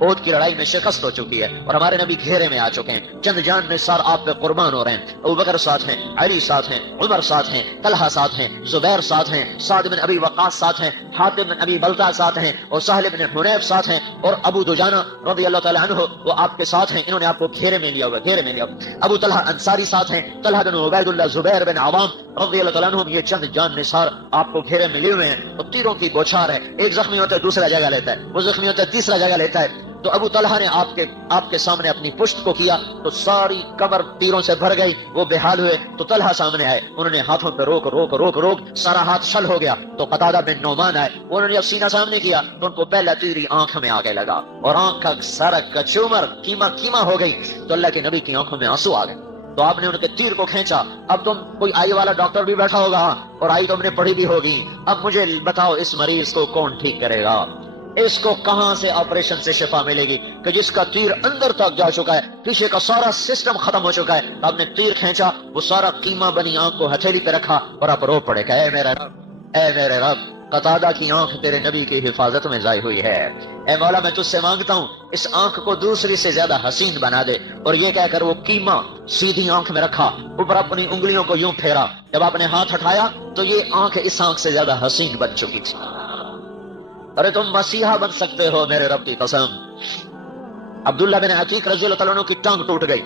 احد کی لڑائی میں شکست ہو چکی ہے اور ہمارے نبی گھیرے میں آ چکے ہیں، چند جان نثار آپ پہ قربان ہو رہے ہیں۔ ابوبکر ساتھ ہیں، علی ساتھ ہیں، عمر ساتھ ہیں، طلحہ ساتھ ہیں، زبیر ساتھ ہیں، سعد بن ابی وقاص ساتھ ہیں، حاتم بن ابی بلتع ساتھ ہیں، اور سہل بن حنیف ساتھ ہیں، اور ابو دجانہ رضی اللہ تعالیٰ عنہ وہ آپ کے ساتھ ہیں۔ انہوں نے آپ کو گھیرے میں لیا ہوا، گھیرے میں لیا ہوا۔ ابو طلحہ انصاری ساتھ ہیں، طلحہ بن عبید اللہ، زبیر بن عوام رضی اللہ تعالیٰ عنہ، یہ چند جان نثار آپ کو گھیرے میں لیے ہوئے ہیں، اور تیروں کی بوچھار ہے، ایک زخمی ہوتا ہے دوسرا جگہ لیتا ہے، وہ زخمی ہوتا ہے تیسرا جگہ لیتا ہے۔ تو ابو طلحہ نے آپ کے سامنے اپنی پشت کو کیا تو ساری کمر تیروں سے بھر گئی، وہ بے حال ہوئے تو طلحہ سامنے آئے، انہوں نے ہاتھوں پہ روک روک روک روک سارا ہاتھ شل ہو گیا۔ تو قتادہ بن نعمان آئے، انہوں نے جب سینہ سامنے کیا تو ان کو پہلا تیری آنکھ میں آگے لگا اور آنکھ کا سارا کچومر کیما ہو گئی، تو اللہ کے نبی کی آنکھوں میں آنسو آ گئے۔ تو آپ نے ان کے تیر کو کھینچا۔ اب تم کوئی آئی والا ڈاکٹر بھی بیٹھا ہوگا اور آئی تم نے پڑھی بھی ہوگی، اب مجھے بتاؤ اس مریض کو کون ٹھیک کرے گا؟ اس کو کہاں سے آپریشن سے شفا ملے گی کہ جس کا تیر اندر تک جا چکا ہے، پیچھے کا سارا سسٹم ختم ہو چکا ہے۔ آپ نے تیر کھینچا، وہ سارا قیمہ بنی آنکھ کو ہتھیلی پہ رکھا اور آپ رو پڑے کہ اے میرے رب، اے میرے رب، قتادہ کی آنکھ تیرے نبی کی حفاظت میں ضائع ہوئی ہے، اے مولا میں تجھ سے مانگتا ہوں اس آنکھ کو دوسری سے زیادہ حسین بنا دے۔ اور یہ کہہ کر وہ قیمہ سیدھی آنکھ میں رکھا، اوپر اپنی انگلیوں کو یوں پھیرا، جب آپ نے ہاتھ ہٹایا تو یہ آنکھ اس آنکھ سے زیادہ حسین بن چکی تھی۔ ارے تم مسیحا بن سکتے ہو میرے رب کی قسم۔ عبداللہ بن عتیق رضی اللہ تعالیٰ عنہ کی ٹانگ ٹوٹ گئی،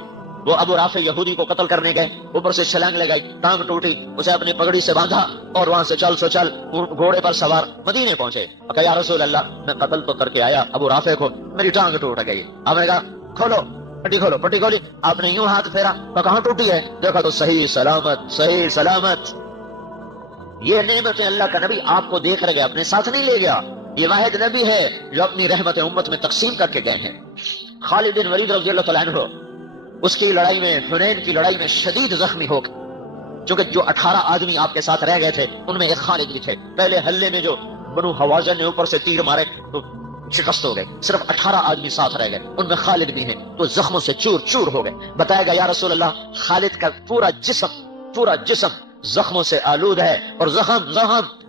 وہ ابو رافع یہودی کو قتل کرنے گئے، اوپر سے چھلانگ لگائی، ٹانگ ٹوٹی، اسے اپنی پگڑی سے باندھا اور وہاں سے چل گھوڑے پر سوار مدینے پہنچے۔ کہا یا رسول اللہ میں قتل تو کر کے آیا ابو رافع کو، میری ٹانگ ٹوٹ گئی۔ آپ نے کہا کھولو پٹی، کھولو پٹی کھولی، آپ نے یوں ہاتھ پھیرا تو کہاں ٹوٹی ہے؟ دیکھا تو صحیح سلامت، صحیح سلامت۔ یہ نعمت اللہ کا نبی آپ کو دے کر گیا، اپنے ساتھ نہیں لے گیا، یہ واحد نبی ہے جو اپنی رحمت امت میں تقسیم کر کے گئے ہیں۔ خالد بن ولید رضی اللہ تعالیٰ عنہ اس کی لڑائی میں، حنین کی لڑائی میں شدید زخمی ہو گئے، چونکہ جو 18 آدمی آپ کے ساتھ رہ گئے تھے ان میں ایک خالد بھی تھے۔ پہلے حلے میں جو بنو حوازن نے اوپر سے تیر مارے تو شکست ہو گئے، صرف 18 آدمی ساتھ رہ گئے، ان میں خالد بھی ہیں، تو زخموں سے چور چور ہو گئے۔ بتایا گیا یا رسول اللہ خالد کا پورا جسم زخموں سے آلود ہے، اور زخم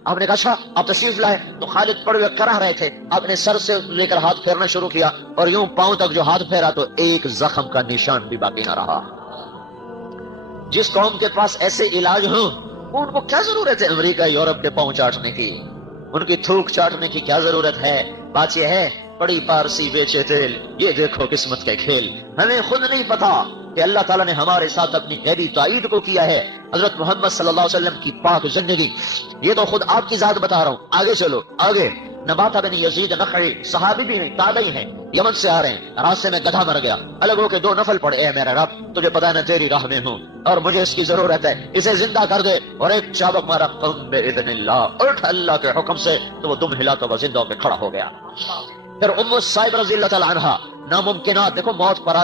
آپ نے کہا اچھا آپ تشریف لائے تو خالد پڑے ہوئے کرا رہے تھے، آپ نے سر سے لے کر ہاتھ پھیرنا شروع کیا اور یوں پاؤں تک جو ہاتھ پھیرا تو ایک زخم کا نشان بھی باقی نہ رہا۔ جس قوم کے پاس ایسے علاج ہوں ان کو کیا ضرورت ہے امریکہ یورپ کے پاؤں چاٹنے کی، ان کی تھوک چاٹنے کی کیا ضرورت ہے؟ بات یہ ہے بڑی پارسی بیچے تیل، یہ دیکھو قسمت کے کھیل۔ ہمیں خود نہیں پتا کہ اللہ تعالیٰ نے ہمارے ساتھ اپنی غیبی تائید کو کیا ہے۔ حضرت محمد صلی اللہ علیہ وسلم کی پاک زندگی، یہ تو خود آپ کی ذات بتا رہا ہوں۔ آگے چلو آگے، نباتہ بن یزید نخعی صحابی بھی نہیں، تابعی ہیں، یمن سے آ رہے ہیں، راستے میں گدھا مر گیا، الگ ہو کے 2 نفل پڑے، اے میرے رب تجھے پتا ہے تیری راہ میں ہوں اور مجھے اس کی ضرورت ہے، اسے زندہ کر دے، اور ایک چابک مارا، قم باذن اللہ، اٹھ اللہ کے حکم سے، تو وہ دم ہلا تو وہ زندہ ہو کے کھڑا ہو گیا۔ پھر ام الصائب رضی اللہ تعالی عنہا، ناممکنات دیکھو، موت پر آ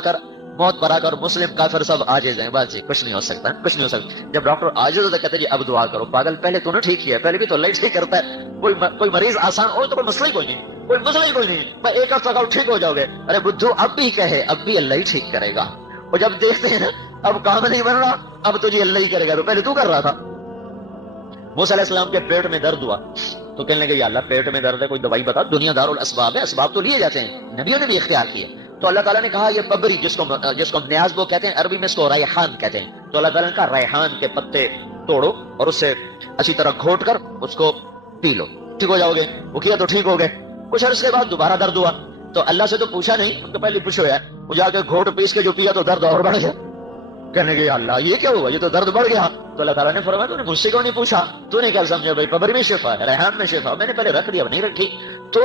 کر مسلم کافر سب عاجز ہیں، بس جی کچھ نہیں ہو سکتا، کچھ نہیں ہو سکتا۔ جب ڈاکٹر عاجز ہوتا کہتے جی اب دعا کرو، پاگل پہلے تو نے ٹھیک کیا، پہلے بھی تو اللہ ہی ٹھیک کرتا ہے، کوئی مریض آسان ہو تو کوئی مسئلہ ہی کوئی نہیں، میں ایک ہفتہ کہوں ٹھیک ہو جاؤ گے، ارے بدھو اب بھی کہے، اب بھی اللہ ہی ٹھیک کرے گا۔ اور جب دیکھتے ہیں نا اب کام نہیں بن رہا، اب تو جی اللہ ہی کرے گا، تو پہلے تو کر رہا تھا۔ موسیٰ علیہ السلام کے پیٹ میں درد ہوا تو کہنے لگے یا اللہ پیٹ میں درد ہے کوئی دوائی بتا، دنیا دار الاسباب ہے، اسباب تو لیے جاتے ہیں، نبیوں نے بھی اختیار کیے۔ تو اللہ تعالیٰ نے کہا یہ پبری جس کو نیازبو کہتے ہیں، عربی میں اس کو ریحان کہتے ہیں، تو اللہ تعالیٰ نے کہا ریحان کے پتے توڑو اور اسے اچھی طرح گھوٹ کر اس کو پی لو، ٹھیک ہو جاؤ گے۔ وہ کیا تو ٹھیک ہو گئے۔ کچھ عرصے کے بعد دوبارہ درد ہوا تو اللہ سے تو پوچھا نہیں، ان کو پہلے پوچھو یار، وہ جا کے گھوٹ پیس کے جو پیا تو درد اور بڑھ گیا۔ کہنے گے اللہ یہ کیا ہوا، یہ تو درد بڑھ گیا۔ تو اللہ تعالیٰ نے فرمایا تو نے مجھ سے کیوں نہیں پوچھا، تو نے کیا سمجھا بھائی پبری میں شفا ہے، ریحان میں شفا، میں نے پہلے رکھ دیا اب نہیں رکھی۔ تو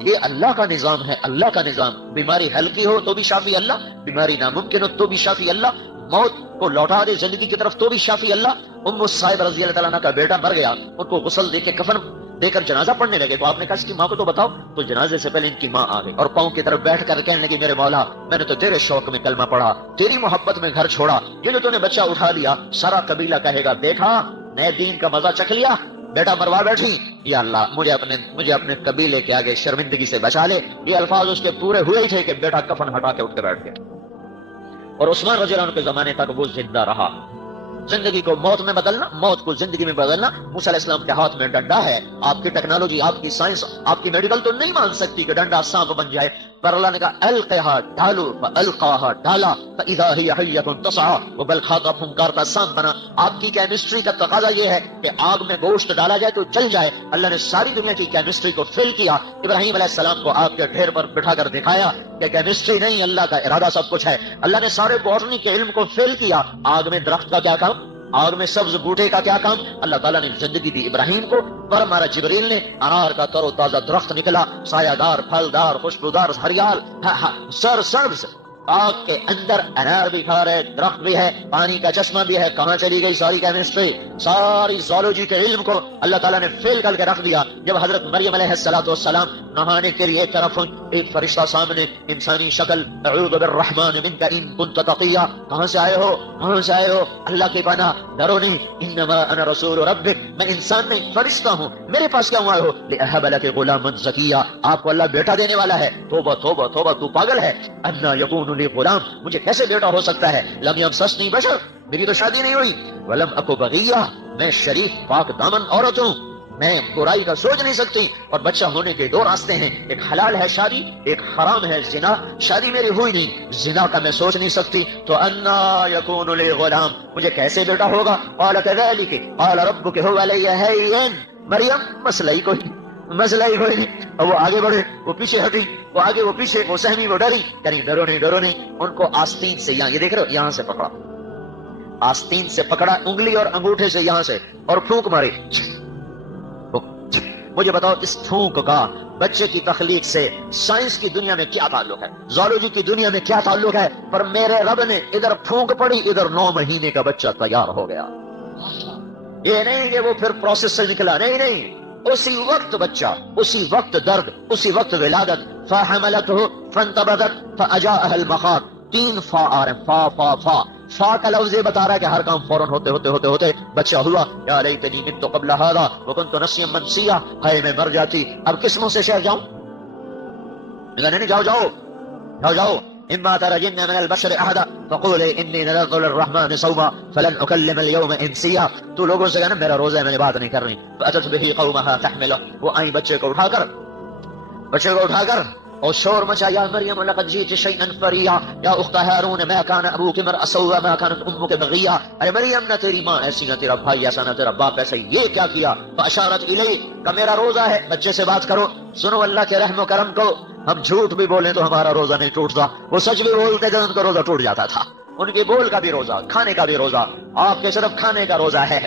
یہ اللہ کا نظام ہے، اللہ کا نظام، بیماری ہلکی ہو تو بھی شافی اللہ، بیماری ناممکن ہو تو بھی شافی اللہ، موت کو لوٹا دے زندگی کی طرف تو بھی شافی اللہ۔ ام الصائب رضی اللہ تعالیٰ عنہ کا بیٹا مر گیا، ان کو غسل دے کے کفن دے کر جنازہ پڑھنے لگے، تو آپ نے کہا اس کی ماں کو تو بتاؤ، تو جنازے سے پہلے ان کی ماں آ گئی اور پاؤں کی طرف بیٹھ کر کہنے لگی میرے مولا میں نے تو تیرے شوق میں کلمہ پڑھا، تیری محبت میں گھر چھوڑا، یہ جو تو نے بچہ اٹھا لیا سارا قبیلہ کہے گا دیکھا نئے دین کا مزہ چکھ لیا، بیٹا مروا بیٹھی، یا اللہ مجھے اپنے قبیلے کے آگے شرمندگی سے بچا لے۔ یہ الفاظ اس کے پورے ہوئے ہی تھے کہ بیٹا کفن ہٹا کے اٹھ کے بیٹھ گیا، اور عثمان رضی اللہ عنہ کے زمانے تک وہ زندہ رہا۔ زندگی کو موت میں بدلنا، موت کو زندگی میں بدلنا موسیٰ علیہ السلام کے ہاتھ میں ڈنڈا ہے۔ آپ کی ٹیکنالوجی، آپ کی سائنس، آپ کی میڈیکل تو نہیں مان سکتی کہ ڈنڈا سانپ بن جائے، پر اللہ نے کہا القھا ڈالو، فالقاها ڈالا فاذا هي حیۃ تسعى، وہ بلخا کا پھنکارتا سانپ بنا۔ آپ کی کیمسٹری کا تقاضا یہ ہے کہ آگ میں گوشت ڈالا جائے تو جل جائے۔ اللہ نے ساری دنیا کی کیمسٹری کو فل کیا، ابراہیم علیہ السلام کو آگ کے ڈھیر پر بٹھا کر دکھایا کہ کیمسٹری نہیں، اللہ کا ارادہ سب کچھ ہے۔ اللہ نے سارے بوٹنی کے علم کو فل کیا، آگ میں درخت کا کیا کام، آگ میں سبز بوٹے کا کیا کام۔ اللہ تعالیٰ نے زندگی دی ابراہیم کو، پر ہمارا جبریل نے انار کا تر و تازہ درخت نکلا، سایہ دار، پھلدار، خوشبودار، ہریال، سر سبز۔ آگ کے اندر انار بھی کھا رہے، درخت بھی ہے، پانی کا چشمہ بھی ہے۔ کہاں چلی گئی ساری کیمسٹری، ساری زولوجی کے علم کو اللہ تعالیٰ نے فیل کر کے رکھ دیا۔ جب حضرت مریم علیہ السلام نہانے کے لیے ایک طرف ایک فرشتہ سامنے، انسانی شکل، اعوذ بالرحمن منک ان کنت تقیا، کہاں سے آئے ہو، کہاں سے آئے ہو، اللہ کی پناہ، ڈرو نہیں، انما انا رسول ربک، میں انسان نہیں فرشتہ ہوں، میرے پاس کیوں آئے ہو، لأہب لک غلاما زکیا، آپ کو اللہ بیٹا دینے والا ہے۔ توبہ توبہ توبہ، تو پاگل ہے، انا یکون لی غلام، مجھے کیسے بیٹا ہو سکتا ہے، لم یمسسنی بشر، میری تو شادی نہیں ہوئی، ولم اکو بغیہ، میں شریف پاک دامن عورت ہوں، میں برائی کا سوچ نہیں سکتی۔ اور بچہ ہونے کے دو راستے ہیں، ایک حلال ہے شادی، ایک حرام ہے زنا۔ شادی میری ہوئی نہیں، زنا کا میں سوچ نہیں سکتی، تو انا یکون لی غلام، مجھے کیسے بیٹا ہوگا۔ قال کذلک قال ربک هو علی هین، مریم مسئلہ ہی کوئی نہیں۔ اور وہ آگے بڑھے، وہ پیچھے ہٹی، وہ آگے وہ پیچھے، وہ سہمی وہ ڈری، یعنی ڈرو نہیں ڈرو نہیں۔ ان کو آستین سے یہاں، یہ دیکھ رہے ہو، یہاں سے پکڑا، آستین سے پکڑا، انگلی اور انگوٹھے سے یہاں سے، اور پھونک ماری۔ مجھے بتاؤ اس پھونک کا بچے کی تخلیق سے سائنس کی دنیا میں کیا تعلق ہے، زولوجی کی دنیا میں کیا تعلق ہے؟ پر میرے رب نے ادھر پھونک پڑی، ادھر 9 مہینے کا بچہ تیار ہو گیا۔ یہ نہیں کہ وہ پھر پروسیس سے نکلا، نہیں، اسی وقت بچہ، اسی وقت درد، اسی وقت ولادت۔ فحملته فانتبذت فاجاءها المخاض، 3 فا آ رہے ہیں، فا فا فا، فا کا لفظ یہ بتا رہا ہے کہ ہر کام فوراً ہوتے بچہ ہوا۔ یا لیتنی مت قبل هذا وكنت نسيا منسيا، ہے میں مر جاتی، اب کس منہ سے شہر جاؤں؟ نہیں، جاؤ، اما ترجن من البشر احدا فقولي اني نذرت للرحمن صوما فلن اكلم اليوم انسيا، تو لوگوں سے کہنا میرا روزہ ہے، میں نے بات نہیں کرنی۔ فاتت به قومها تحمله، وہ آئی بچے کو اٹھا کر اور شور مچا، یا مریم لقد جئت شيئا فريا یا اخت هارون ما كان ابوك امرأ سوء ما كانت امك بغيا، ارے مریم نہ تیری ماں ایسی نہ تیرا بھائی ایسا نہ تیرا باپ ایسا، یہ کیا کیا؟ فاشارت الیہ، کہ میرا روزہ ہے، بچے سے بات کرو۔ سنو اللہ کے رحم و کرم کو، ہم جھوٹ بھی بولیں تو ہمارا روزہ نہیں ٹوٹتا، وہ سچ بھی بولتے تھے ان کا روزہ ٹوٹ جاتا تھا، ان کے بول کا بھی روزہ، کھانے کا بھی روزہ، آپ کے صرف کھانے کا روزہ ہے۔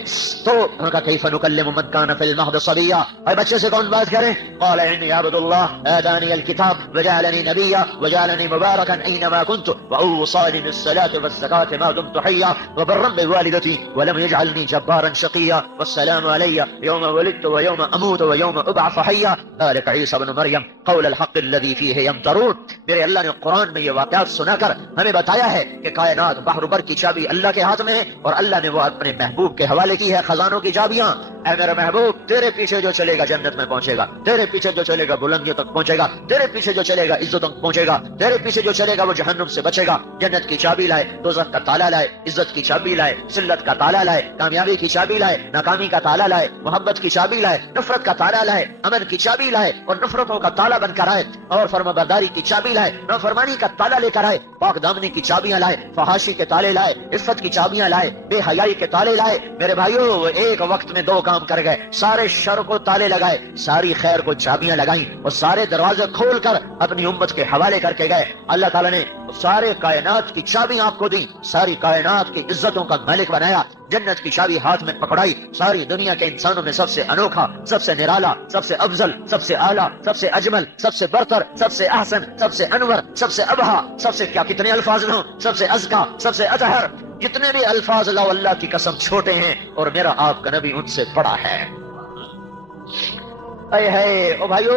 تو ان کا کیف نکلم من کان فی المہد صبیا، اور بچے سے کون بات کرے؟ قال انی عبد اللہ آتانی الکتاب وجعلنی نبیا وجعلنی مبارکا اینما کنت واوصانی بالصلاة والزکاة ما دمت حیا وبرا بوالدتی ولم یجعلنی جبارا شقیا والسلام علی یوم ولدت ویوم اموت ویوم ابعث حیا ذلک عیسی بن مریم قول الحق الذی فیہ یمترون۔ میرے اللہ نے قرآن میں یہ واقعات سنا کر ہمیں بتایا ہے کہ کائنات بحر بر کی چابی اللہ کے ہاتھ میں ہے، اور اللہ نے وہ اپنے محبوب کے حوالے کی ہے خزانوں کی چابیاں۔ اے میرے محبوب، تیرے پیچھے جو چلے گا جنت میں پہنچے گا، تیرے پیچھے جو چلے گا بلندیوں تک پہنچے گا، تیرے پیچھے جو چلے گا عزتوں تک پہنچے گا، تیرے پیچھے جو چلے گا وہ جہنم سے بچے گا۔ جنت کی چابی لائے، دوزخ کا تالا لائے، عزت کی چابی لائے، ذلت کا تالا لائے، کامیابی کی چابی لائے، ناکامی کا تالا لائے، محبت کی چابی لائے، نفرت کا تالا لائے، امن کی چابی لائے اور نفرتوں کا تالا بن کر آئے، اور فرمانبرداری کی چابی لائے، نافرمانی کا تالا لے کر آئے، پاک دامنی کی چابیاں لائے، فحاشی کے تالے لائے، عفت کی چابیاں لائے، بے حیائی کے تالے لائے۔ میرے بھائیو، وہ ایک وقت میں 2 کام کر گئے، سارے شر کو تالے لگائے، ساری خیر کو چابیاں لگائیں، اور سارے دروازے کھول کر اپنی امت کے حوالے کر کے گئے۔ اللہ تعالیٰ نے سارے کائنات کی چابیاں آپ کو دی، ساری کائنات کی عزتوں کا مالک بنایا، جنت کی چابی ہاتھ میں پکڑائی، ساری دنیا کے انسانوں میں سب سے انوکھا، سب سے نرالا، سب سے افضل، سب سے اعلیٰ، سب سے اجمل، سب سے برتر، سب سے احسن، سب سے انور، سب سے ابہا، سب سے کیا کتنے الفاظ ہوں، سب سے ازکا، سب سے اطہر، جتنے بھی الفاظ لا اللہ کی قسم چھوٹے ہیں، اور میرا آپ کا نبی ان سے بڑا ہے۔ اے ہے او بھائیو،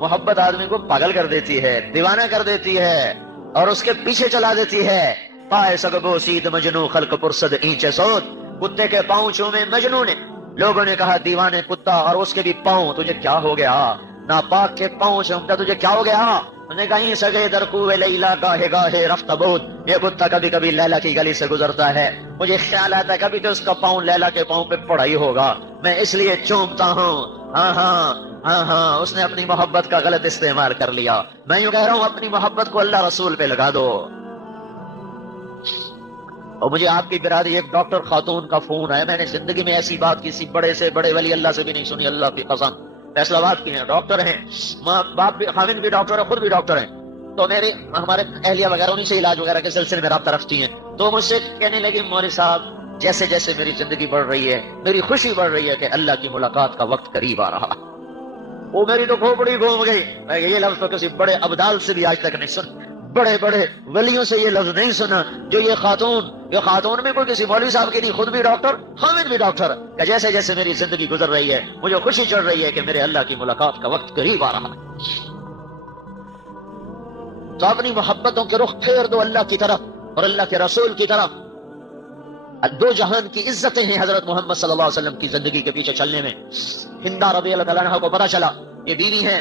محبت آدمی کو پاگل کر دیتی ہے، دیوانہ کر دیتی ہے، اور اس کے پیچھے چلا دیتی ہے۔ پائے سگبو سید مجنو خلق پرسد اینچے سود، کتے کے پاؤں چومے مجنو نے، لوگوں نے کہا دیوانے کتا، اور اس کے بھی پاؤں، تجھے کیا ہو گیا؟ ناپاک کے پاؤں چومتا، تجھے کیا ہو گیا؟ انہوں نے کہیں سگے در کوئے لیلا گاہے گاہے رفت بود، یہ کتا کبھی کبھی لیلا کی گلی سے گزرتا ہے، مجھے خیال آتا ہے کبھی تو اس کا پاؤں لیلا کے پاؤں پہ پڑا ہی ہوگا، میں اس لیے چومتا ہوں۔ ہاں، ہاں ہاں، اس نے اپنی محبت کا غلط استعمال کر لیا. میں یوں کہہ رہا ہوں اپنی محبت کو اللہ رسول پہ لگا دو. اور مجھے آپ کی برادری ایک ڈاکٹر خاتون کا فون آیا، میں نے زندگی میں ایسی بات کسی بڑے سے بڑے ولی اللہ سے بھی نہیں سنی، اللہ کی قسم. فیصلہ آباد کی ہیں، ڈاکٹر ہیں، ماں باپ بھی، خاوند بھی ڈاکٹر ہے، خود بھی ڈاکٹر ہیں. تو ہمارے اہلیہ وغیرہ انہیں سے علاج وغیرہ کے سلسلے میں رابطہ رکھتی ہیں. تو مجھ سے کہنے لگی مولوی صاحب جیسے جیسے میری زندگی بڑھ رہی ہے میری خوشی بڑھ رہی ہے کہ اللہ کی ملاقات کا وقت قریب آ رہا. وہ میری تو کھوپڑی گھوم گئی. میں یہ لفظ تو کسی بڑے ابدال سے بھی آج تک نہیں سنا، بڑے بڑے ولیوں سے یہ لفظ نہیں سنا جو یہ خاتون بھی کوئی کسی مولوی صاحب کی نہیں، خود بھی ڈاکٹر، خامد بھی ڈاکٹر، کہ جیسے جیسے میری زندگی گزر رہی ہے مجھے خوشی چڑھ رہی ہے کہ میرے اللہ کی ملاقات کا وقت قریب آ رہا ہے. تو اپنی محبتوں کے رخ پھیر دو اللہ کی طرف اور اللہ کے رسول کی طرف. دو جہان کی عزتیں ہیں حضرت محمد صلی اللہ علیہ وسلم کی زندگی کے پیچھے چلنے میں. ہندا رضی اللہ تعالیٰ عنہ کو پتا چلا یہ بیوی ہیں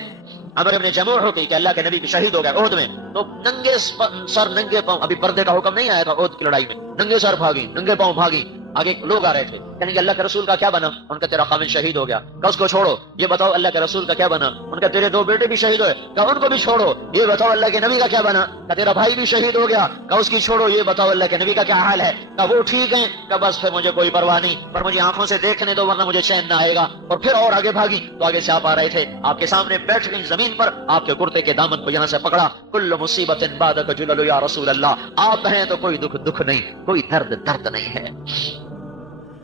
عمر بن جموح ہو گئی کہ اللہ کے نبی شہید ہو گئے احد میں. تو ننگے سر ننگے پاؤں، ابھی پردے کا حکم نہیں آیا تھا احد کی لڑائی میں، ننگے سر بھاگی، ننگے پاؤں بھاگی. آگے لوگ آ رہے تھے کہیں گے اللہ کے رسول کا کیا بنا؟ ان کا تیرا خامد شہید ہو گیا. کہ اس کو چھوڑو. یہ بتاؤ اللہ کے رسول کا کیا بنا؟ ان کا تیرے دو بیٹے بھی شہید ہوئے. کہ ان کو بھی چھوڑو. یہ بتاؤ اللہ کے نبی کا کیا بنا؟ کہ تیرا بھائی بھی شہید ہو گیا. کہ اس کی چھوڑو. یہ بتاؤ اللہ کے نبی کا کیا حال ہے؟ کہ وہ ٹھیک ہیں. کہ بس پھر مجھے کوئی پرواہ نہیں، پر مجھے آنکھوں سے دیکھنے دو ورنہ مجھے چین نہ آئے گا. اور پھر اور آگے بھاگی تو آگے سے آپ آ رہے تھے، آپ کے سامنے بیٹھ گئی زمین پر، آپ کے کرتے کے دامن کو یہاں سے پکڑا. کل مصیبت بعدک جلل یا رسول اللہ، آپ ہیں تو کوئی دکھ نہیں، کوئی درد نہیں ہے.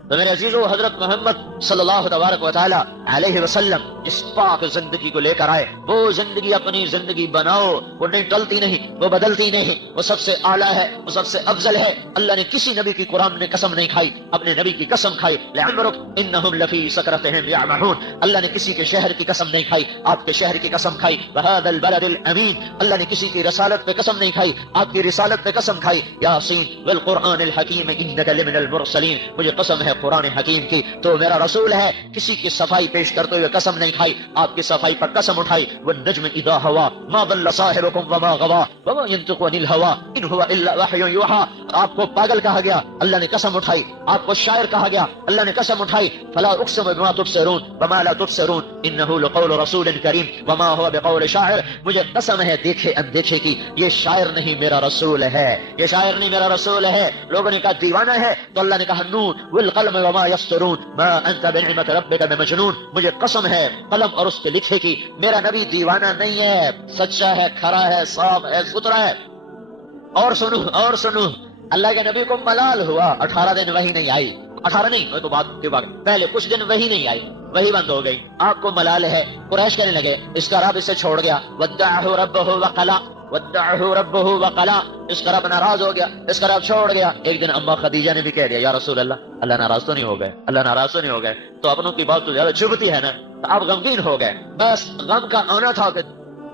تو میرے عزیزو، حضرت محمد صلی اللہ تبارک و تعالی علیہ وسلم جس پاک زندگی کو لے کر آئے وہ زندگی اپنی زندگی بناؤ. وہ نہیں ٹلتی نہیں، وہ بدلتی نہیں، وہ سب سے اعلیٰ ہے، وہ سب سے افضل ہے. اللہ نے کسی نبی کی قرآن نے قسم نہیں کھائی، اپنے نبی کی قسم کھائی. لعمرک انہم لفی سکرتہم یعمہون. اللہ نے کسی کے شہر کی قسم نہیں کھائی، آپ کے شہر کی قسم کھائی. وہذا البلد الامین. اللہ نے کسی کی رسالت پہ قسم نہیں کھائی، آپ کی رسالت پہ قسم کھائی. یاسین والقرآن الحکیم انک لمن المرسلین. مجھے قسم ہے قرآن حکیم کی، تو میرا رسول ہے. کسی کی صفائی پیش کرتے ہوئے قسم نہیں کھائی، آپ کی صفائی پر قسم اٹھائی. والنجم اذا ہوا ما ضل صاحبکم وما غوا وما ينطق عن الهوى ان هو الا وحی یوحى. آپ کو پاگل کہا گیا، اللہ نے قسم اٹھائی. آپ کو شاعر کہا گیا، اللہ نے قسم اٹھائی. فلا اقسم بما تبصرون وما لا تبصرون انه لقول رسول کریم وما هو بقول شاعر. مجھے قسم ہے دیکھے اندیکھے کی، یہ شاعر نہیں میرا رسول ہے، یہ شاعر نہیں میرا رسول ہے. لوگوں نے کہا دیوانہ ہے، تو اللہ نے کہا نون والقلم وما يسطرون ما انت بنعمت ربك بمجنون. مجھے قسم ہے قلم اور اس پہ لکھے کی، میرا نبی دیوانہ نہیں ہے، سچا ہے، کھرا ہے، صاف ہے، ستھرا ہے. اور سنو اللہ کے نبی کو ملال ہوا، 18 دن وہی نہیں آئی. 18 نہیں، وہ تو بات کے بعد پہلے کچھ دن وہی نہیں آئی، وہی بند ہو گئی. آپ کو ملال ہے. قریش کہنے لگے اس کا رب اسے چھوڑ گیا. ودعہ ربہ وقلا، ودعہ ربہ وقلا. اس کا رب ناراض ہو گیا، اس کا رب چھوڑ گیا. ایک دن اما خدیجہ نے بھی کہہ دیا یا رسول اللہ ناراض تو نہیں ہو گئے، اللہ ناراض تو نہیں ہو گئے. تو اپنوں کی بات تو زیادہ چبھتی ہے نا، تو آپ غمگین ہو گئے. بس غم کا آنا تھا کہ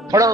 تھوڑا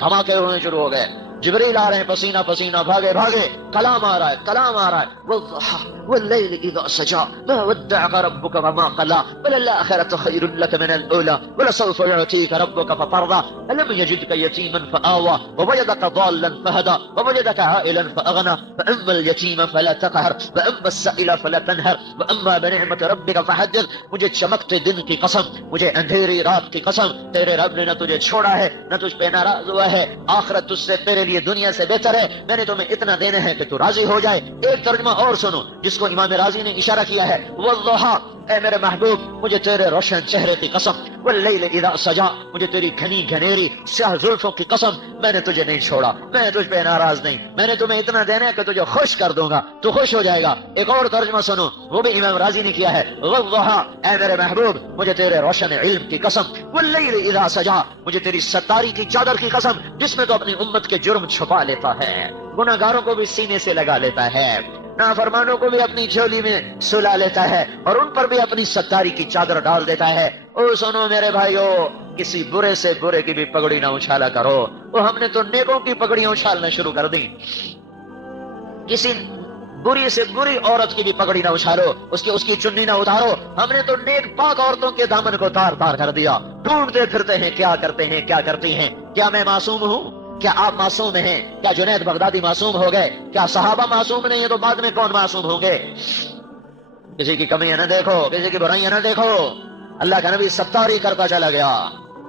دھماکے ہونے شروع ہو گئے. جبریل آ رہے ہیں پسینہ پسینہ، بھاگے بھاگے. کلام آ رہا ہے والضحى والليل اذا سجى ما ودعك ربك وما قلى وللآخرة خير لك من الأولى ولسوف يعطيك ربك فترضى ألم يجدك يتيما فآوى ووجدك ضالا فهدى ووجدك عائلا فأغنى فأما اليتيم فلا تقهر وأما السائل فلا تنهر وأما بنعمة ربك فحدث. مجھے چمکتے دن کی قسم، مجھے اندھیری رات کی قسم، تیرے رب نے نہ تجھے چھوڑا ہے نہ تجھ پہ ناراض ہوا ہے. آخرت تجھ سے تیرے لیے دنیا سے بہتر ہے. میں نے تمہیں اتنا دینا ہے کہ تو راضی ہو جائے. ایک ترجمہ اور سنو جس کو امام راضی نے اشارہ کیا ہے. والضحى، اے میرے محبوب مجھے تیرے روشن چہرے کی قسم. واللیل اذا سجا، مجھے تیری گھنی گھنیری سیاہ زلفوں کی قسم. میں نے تجھے نہیں چھوڑا، میں تجھ پہ ناراض نہیں. میں نے تمہیں اتنا دینا ہے کہ تجھے خوش کر دوں گا، تو خوش ہو جائے گا. ایک اور ترجمہ سنو، وہ بھی امام راضی نے کیا ہے. والضحى، اے میرے محبوب مجھے تیرے روشن علم کی قسم. واللیل اذا سجا، مجھے تیری ستاری کی چادر کی قسم جس میں تو اپنی امت کے جرم چھپا لیتا ہے، گناہگاروں کو بھی سینے سے لگا لیتا ہے، نافرمانوں کو بھی اپنی جھولی میں سلا لیتا ہے اور ان پر بھی اپنی ستاری کی چادر ڈال دیتا ہے. او سنو میرے بھائیو، کسی برے سے برے کی بھی پگڑی نہ اچھالا کرو. وہ ہم نے تو نیکوں کی پگڑیاں اچھالنا شروع کر دی. کسی بری سے بری عورت کی بھی پگڑی نہ اچھالو، اس کی چنی نہ اتارو. ہم نے تو نیک پاک عورتوں کے دامن کو تار تار کر دیا. ڈھونڈتے پھرتے ہیں کیا کرتے ہیں کیا کرتی ہیں. کیا میں معصوم ہوں؟ کیا آپ معصوم ہیں؟ کیا جنید بغدادی معصوم ہو گئے؟ کیا صحابہ معصوم نہیں ہے تو بعد میں کون معصوم ہوں گے؟ کسی کی کمیاں نہ دیکھو، کسی کی برائیاں نہ دیکھو. اللہ کا نبی ستاری کرتا چلا گیا.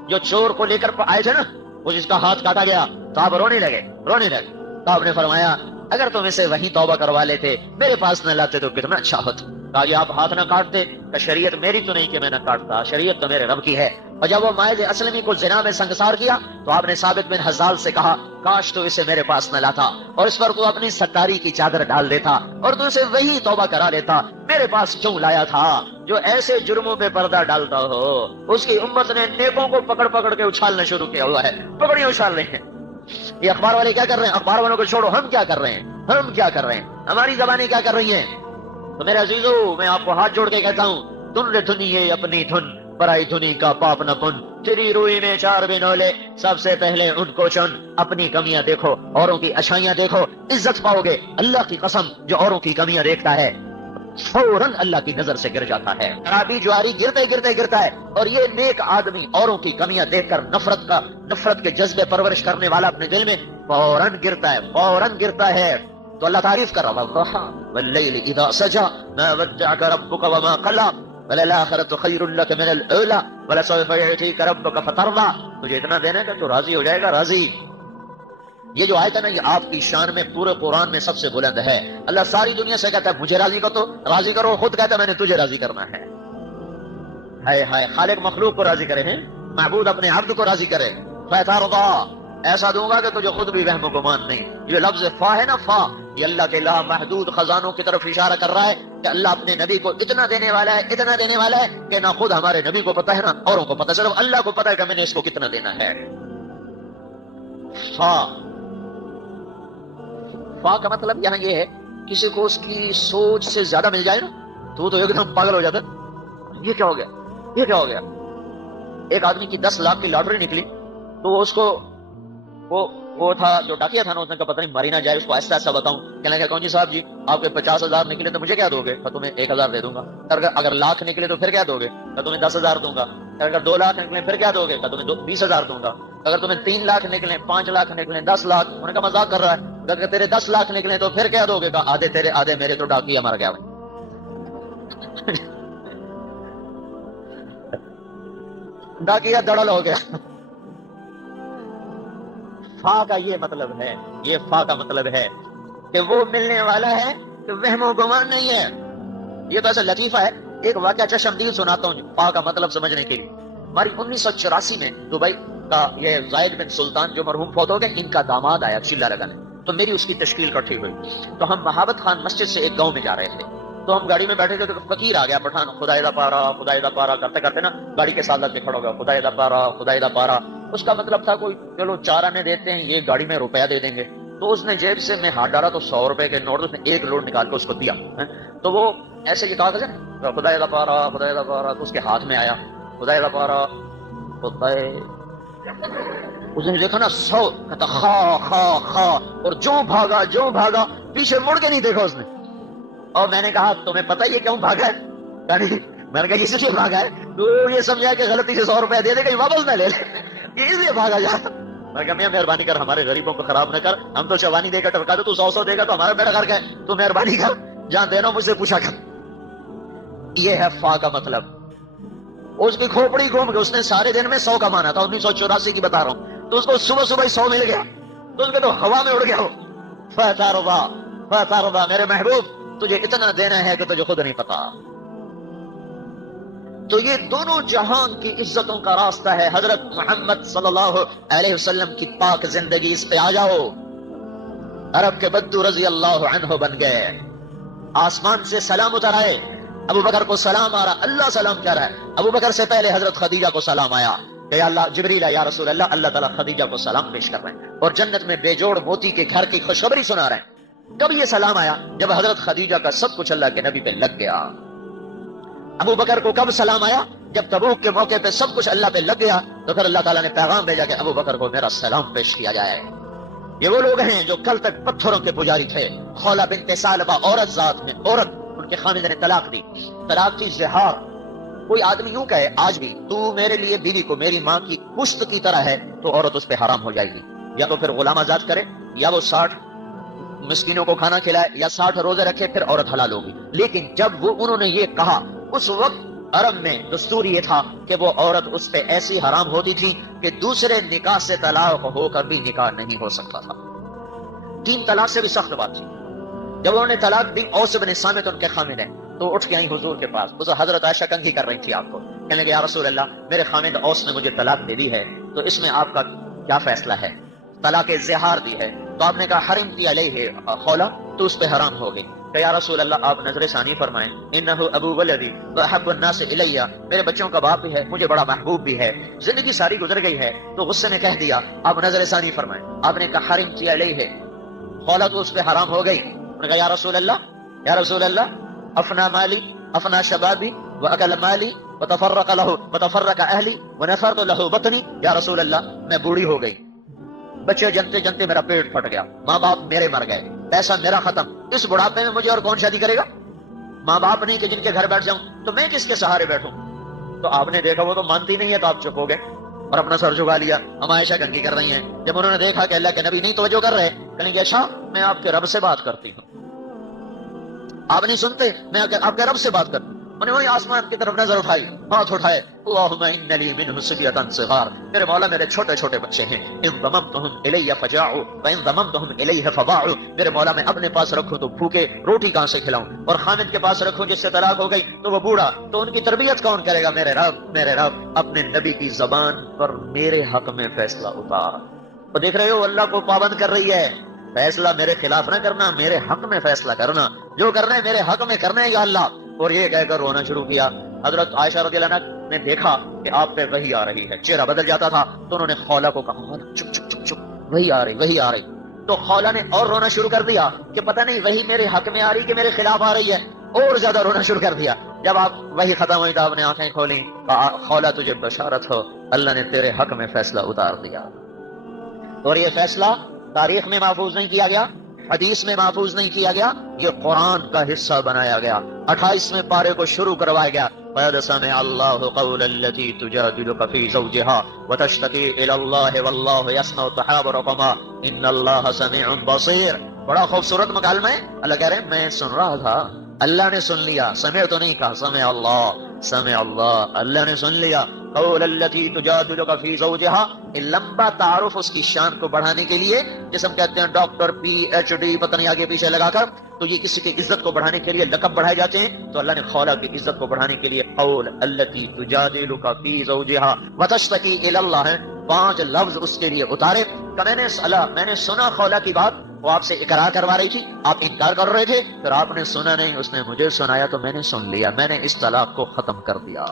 جو چور کو لے کر آئے تھے نا، وہ جس کا ہاتھ کاٹا گیا تو آپ رونے لگے. تو آپ نے فرمایا اگر تم اسے وہیں توبہ کروا لیتے، میرے پاس نہ لاتے تو کتنا اچھا ہوتا. کہا کہ آپ ہاتھ نہ کاٹتے، کہ شریعت میری تو نہیں کہ میں نہ کاٹتا، شریعت تو میرے رب کی ہے. اور جب وہ مائز اسلمی کو زنا میں سنگسار کیا تو آپ نے ثابت بن حزال سے کہا کاش تو اسے میرے پاس نہ لاتا اور اس پر تو اپنی ستاری کی چادر ڈال دیتا اور تو اسے وہی توبہ کرا لیتا، میرے پاس کیوں لایا تھا؟ جو ایسے جرموں پہ پردہ ڈالتا ہو اس کی امت نے نیکوں کو پکڑ پکڑ کے اچھالنا شروع کیا ہوا ہے. پکڑی اچھال رہے ہیں. یہ اخبار والے کیا کر رہے ہیں؟ اخبار والوں کو چھوڑو، ہم کیا کر رہے ہیں؟ ہماری زبانیں کیا کر رہی ہیں؟ تو میرے عزیزو، میں آپ کو ہاتھ جوڑ کے کہتا ہوں، دن دھنیے اپنی دھن، پرائی دھنی کا پاپ نہ پن، تیری روئی میں چار بنولے، سب سے پہلے ان کو چن. اپنی کمیاں دیکھو، اوروں کی اچھائیاں دیکھو، عزت پاؤ گے. اللہ کی قسم، جو اوروں کی کمیاں دیکھتا ہے فوراً اللہ کی نظر سے گر جاتا ہے. خرابی جواری گرتا ہے، اور یہ نیک آدمی اوروں کی کمیاں دیکھ کر نفرت کے جذبے پرورش کرنے والا اپنے دل میں فوراً گرتا ہے. تو اللہ تعریف کر رہا ہے، واللیل اذا سجا ما ودعك ربك وما قلى وللآخرة خیر لك من الأولى ولسوف يعطيك ربك فترضى. تجھے اتنا دینے کا تو راضی ہو جائے گا. راضی، یہ جو آیت ہے نا، یہ آپ کی شان میں پورے قرآن میں سب سے بلند ہے. اللہ ساری دنیا سے کہتا ہے مجھے راضی کرو، خود کہتا ہے میں نے تجھے راضی کرنا ہے. ہائے خالق مخلوق کو راضی کرے ہیں، معبود اپنے عبد کو راضی کرے. فترضى، ایسا دوں گا کہ تجھے خود بھی وہم و گمان نہیں. یہ لفظ فا ہے نا، فا، یہ اللہ کے لا محدود خزانوں کی طرف اشارہ کر رہا ہے کہ اللہ اپنے نبی کو اتنا دینے والا ہے کہ نہ خود ہمارے نبی کو پتا ہے نہ اوروں کو پتا، صرف اللہ کو پتا ہے کہ میں نے اس کو کتنا دینا ہے. فا کا مطلب یہاں یہ ہے، کسی کو اس کی سوچ سے زیادہ مل جائے نا تو ایک دم پاگل ہو جاتا. یہ کیا ہو گیا؟ ایک آدمی کی 10 لاکھ کی لاٹری نکلی تو اس کو وہ تھا جو ڈاکیا تھا نا، اس نے کہا پتہ نہیں مری نہ جائے، اس کو ایسا بتاؤں. کہنے لگا کون جی صاحب جی، آپ کے 50,000 نکلے تو مجھے کیا دو گے؟ تمہیں 1,000 دے دوں گا. اگر لاکھ نکلے تو پھر کیا دو گے؟ تمہیں 10,000 دوں گا. اگر 2 لاکھ نکلے پھر کیا دو گے؟ تمہیں 20,000 دوں گا. اگر تمہیں 3 لاکھ نکلے، 5 لاکھ نکلے، 10 لاکھ، انہوں نے کہا مذاق کر رہا ہے. اگر تیرے 10 لاکھ نکلے تو پھر کیا دو گے؟ کہا آدھے تیرے آدھے میرے، تو ڈاکیا مر گیا. ڈاکیا دڑل ہو گیا. فا کا یہ مطلب ہے، یہ فا کا مطلب ہے کہ وہ ملنے والا ہے کہ وہم و گمان نہیں ہے. یہ تو ایسا لطیفہ ہے، ایک واقعہ چشمدید سناتا ہوں فا کا مطلب سمجھنے کے لیے. ہماری 1984 میں دبئی کا یہ زائد بن سلطان جو مرحوم فوت ہو گئے، ان کا داماد آیا چلا لگانے، تو میری اس کی تشکیل کٹھی ہوئی. تو ہم مہابت خان مسجد سے ایک گاؤں میں جا رہے تھے، تو ہم گاڑی میں بیٹھے تھے تو فقیر آ گیا پٹھان، خدائے دا پارا کرتے کرتے نا گاڑی کے ساتھ لگ کے کھڑا ہو گیا، خدائے دا پارا. اس کا مطلب تھا کوئی چلو 4 آنے دیتے ہیں، یہ گاڑی میں روپیہ دے دیں گے. تو اس نے جیب سے میں ہاتھ ڈالا تو 100 روپے کے نوٹ، اس نے 1 نوٹ نکال کے اس کو دیا. تو وہ ایسے یہ کاغذ ہے نا، خدائے دا پارا، تو اس کے ہاتھ میں آیا خدائے دا پارا. اس نے دیکھا نا 100، کہتا خا، اور جو بھاگا پیچھے مڑ کے نہیں دیکھا اس نے. اور میں نے کہا تمہیں پتہ یہ کیوں بھاگا ہے؟ میں نے کہا اس لیے بھاگا ہے، تو یہ سمجھا کہ غلطی سے 100 روپے دے دے، کہیں واپس نہ لے لے، اس لیے بھاگا جا. میں نے کہا میاں مہربانی کر، ہمارے غریبوں کو خراب نہ کر، ہم تو چوانی دے کر ٹرکا دو، تو 100 دے گا تو ہمارا بیڑا گھر کا ہے، تو مہربانی کر جہاں دینا مجھ سے پوچھا کر. یہ ہے فا کا مطلب. اس کی کھوپڑی گھوم گئی، اس نے سارے دن میں 100 کمانا تھا، 1984 کی بتا رہا ہوں، تو اس کو صبح ہی 100 مل گیا، تو اس کے تو ہوا میں اڑ گیا. فترضى میرے محبوب، تجھے اتنا دینا ہے کہ تجھے خود نہیں پتا. تو یہ دونوں جہان کی عزتوں کا راستہ ہے. حضرت محمد صلی اللہ علیہ وسلم کی پاک زندگی، اس پہ آ جاؤ. عرب کے بدو رضی اللہ عنہ بن گئے، آسمان سے سلام اتر آئے، ابو بکر کو سلام آ رہا، اللہ سلام کہہ رہا ہے. ابو بکر سے پہلے حضرت خدیجہ کو سلام آیا کہ یا اللہ، جبریل یا رسول اللہ، اللہ تعالیٰ خدیجہ کو سلام پیش کر رہے ہیں اور جنت میں بے جوڑ موتی کے گھر کی خوشخبری سنا رہے ہیں. کب یہ سلام آیا؟ جب حضرت خدیجہ کا سب کچھ اللہ کے نبی پہ لگ گیا. ابو بکر کو کب سلام آیا؟ جب تبوک کے موقع پہ سب کچھ اللہ پہ لگ گیا، تو پھر اللہ تعالیٰ نے پیغام بھیجا کہ ابو بکر کو میرا سلام پیش کیا جائے. یہ وہ لوگ ہیں جو کل تک پتھروں کے پجاری تھے. خولہ بنت ثعلبہ عورت ذات میں، عورت، ان کے خامد نے طلاق دی. طلاق کی زہار. کوئی آدمی یوں کہے آج بھی تو میرے لیے بیوی کو میری ماں کی پشت کی طرح ہے، تو عورت اس پہ حرام ہو جائے گی. یا تو پھر غلام آزاد کرے، یا وہ 60 مسکینوں کو کھانا کھلائے، یا 60 روزے رکھے، پھر عورت حلال ہوگی. لیکن جب وہ انہوں نے یہ کہا، اس وقت عرب میں دستور یہ تھا کہ وہ عورت اس پہ ایسی حرام ہوتی تھی کہ دوسرے نکاح سے طلاق ہو کر بھی نکاح نہیں ہو سکتا تھا. 3 طلاق سے بھی سخت بات تھی. جب انہوں نے طلاق دی، اوس بن صامت ان کے خامد ہیں، تو اٹھ کے آئی حضور کے پاس. حضرت عائشہ کنگھی کر رہی تھی آپ کو، کہنے لگے یا رسول اللہ، میرے خامد اوس نے مجھے طلاق دے دی ہے، تو اس میں آپ کا کیا فیصلہ ہے؟ طلاق زہار دی ہے. تو آپ نے کہا حرمتی علیہ خولا، تو اس پہ حرام ہو گئی. کہ یا رسول اللہ آپ نظر ثانی فرمائیں، انہو ابو ولدی واحب الناس الیہ، میرے بچوں کا باپ بھی ہے، مجھے بڑا محبوب بھی ہے، زندگی ساری گزر گئی ہے، تو غصے میں کہہ دیا، آپ نظر ثانی فرمائیں. آپ نے کہا حرمتی علیہ خولا، تو اس پہ حرام ہو گئی. انہوں نے کہا یا رسول اللہ افنا مالی افنا شبابی واکل مالی وتفرق اہلی ونفرت له بطنی. یا رسول اللہ میں بوڑھی ہو گئی، بچے جنتے جنتے میرا پیٹ پھٹ گیا، ماں باپ میرے مر گئے، پیسہ میرا ختم، اس بڑھاپے میں مجھے اور کون شادی کرے گا؟ ماں باپ نہیں کہ جن کے گھر بیٹھ جاؤں، تو میں کس کے سہارے بیٹھوں؟ تو آپ نے دیکھا وہ تو مانتی نہیں ہے، تو آپ چپ ہو گئے اور اپنا سر جھکا لیا. ہم عائشہ کنگھی کر رہی ہیں. جب انہوں نے دیکھا کہ اللہ کے نبی نہیں توجہ کر رہے، کہیں گے اچھا میں آپ کے رب سے بات کرتی ہوں، آپ نہیں سنتے، میں آپ کے رب سے بات کرتی ہوں. میں نے وہی آسمان کی طرف نظر اٹھائی، ہاتھ اٹھائے، اللہم ان لی منہ صبیۃ صغار، میرے مولا میرے چھوٹے چھوٹے بچے ہیں، ان ضممتہم الی فجاعوا وان ضممتہم الیہ فباعوا، میرے مولا میں اپنے پاس رکھوں تو بھوکے روٹی کہاں سے کھلاؤں، اور خامد کے پاس رکھوں جس سے طلاق ہو گئی تو وہ بوڑھا، تو ان کی تربیت کون کرے گا؟ میرے رب اپنے نبی کی زبان پر میرے حق میں فیصلہ اتار. تو دیکھ رہے ہو اللہ کو پابند کر رہی ہے، فیصلہ میرے خلاف نہ کرنا، میرے حق میں فیصلہ کرنا، جو کرنا ہے میرے حق میں کرنا ہے یا اللہ. اور یہ کہہ کر رونا شروع کیا. حضرت عائشہ رضی اللہ عنہ نے دیکھا کہ آپ پہ وحی آ رہی ہے، چہرہ بدل جاتا تھا، تو انہوں نے خولا کو کہا چپ چپ چپ چپ، وحی آ رہی. تو خولا نے اور رونا شروع کر دیا کہ پتہ نہیں وحی میرے حق میں آ رہی کہ میرے خلاف آ رہی ہے، اور زیادہ رونا شروع کر دیا. جب آپ وحی ختم ہوئی تو آپ نے آنکھیں کھولیں، کہا خولا تجھے بشارت ہو، اللہ نے تیرے حق میں فیصلہ اتار دیا. اور یہ فیصلہ تاریخ میں محفوظ نہیں کیا گیا، حدیث میں محفوظ نہیں کیا گیا، یہ قرآن کا حصہ بنایا گیا. 28ویں پارے کو شروع کروایا گیا. قَدْ سَمِعَ اللَّهُ قَوْلَ الَّتِي تُجَادِلُكَ فِي زَوْجِهَا وَتَشْتَكِي إِلَى اللَّهِ وَاللَّهُ يَسْمَعُ تَحَاوُرَكُمَا إِنَّ اللَّهَ سَمِيعٌ بَصِيرٌ. بڑا خوبصورت مکالمہ ہے. اللہ کہہ رہے ہیں میں سن رہا تھا، اللہ نے سن لیا. سمع تو نہیں کہا، سمع اللہ، اللہ نے سن لیا. قول التي تجادلك في زوجها، لمبا تعارف اس کی شان کو بڑھانے کے لیے، جس ہم کہتے ہیں ڈاکٹر پی ایچ ڈی پتہ نہیں آگے پیچھے لگا کر، تو یہ کسی کی عزت کو بڑھانے کے لیے لقب بڑھائے جاتے ہیں. تو اللہ نے خولا کی عزت کو بڑھانے کے لیے قول التي تجادلك في زوجها وتشتكي الى الله، 5 لفظ اس کے لیے اتارے. کہ میں نے سنا خولا کی بات، وہ آپ سے اقرار کروا رہی تھی، آپ انکار کر رہے تھے، پھر آپ نے سنا نہیں، اس نے مجھے سنایا تو میں نے سن لیا، میں نے اس طلاق کو ختم کر دیا.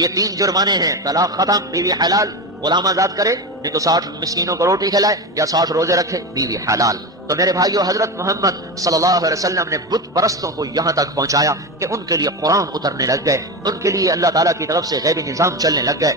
یہ 3 جرمانے ہیں. طلاق ختم، بیوی حلال، غلام آزاد کرے، نہیں تو 60 مسکینوں کو روٹی کھلائے یا 60 روزے رکھے، بیوی حلال. تو میرے بھائیو، حضرت محمد صلی اللہ علیہ وسلم نے بت پرستوں کو یہاں تک پہنچایا کہ ان کے لیے قرآن اترنے لگ گئے، ان کے لیے اللہ تعالیٰ کی طرف سے غیبی نظام چلنے لگ گئے.